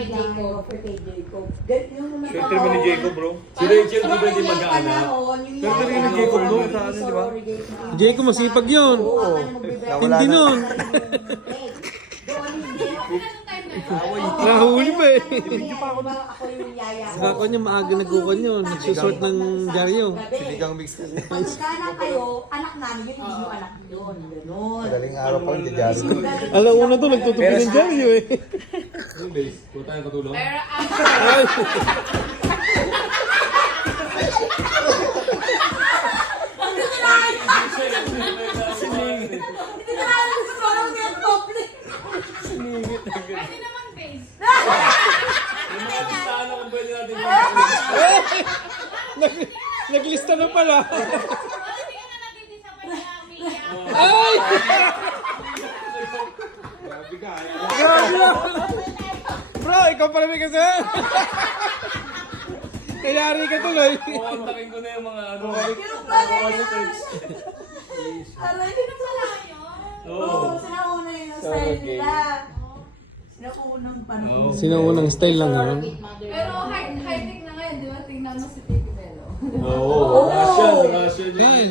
ni Jacob. Kay Jacob. Swerte mo ni Jacob, bro. Si Rachel di ba di mag-aanak? Swerte rin ni Jacob, bro. Taas, di ba? Jacob, masipag yun. Hindi nun. Nahuli pa eh. Ako yung yaya ko. Saka ko niya maaga nagkukan yun. Nagsusort ng dyaryo. Sinigang mix kasi. Pagkana kayo, anak namin yun, hindi yung anak yun. Ganon. Madaling araw pa yung dijari. Alam una to, nagtutupi ng dyaryo eh. Yung base, kung tayo katulong. Pero Hindi na lang gusto ko ng net public. pwede naman base. Sana kung pwede natin Naglista na pala. Hindi ka na natitisa pa niya, Mia. Ay! Grabe lang. Bro, ikaw pala may kasi. Kayari ka tuloy. Kukontakin ko na yung mga ano. Yung pala yun. Aray, Wala yun. Oo, sinauna yung style nila. Sinaunang panahon. Sinaunang style lang yun. Pero high-tech na ngayon, di ba? Tingnan mo si Titi Bello. Oo, Russian, Russian. Yan.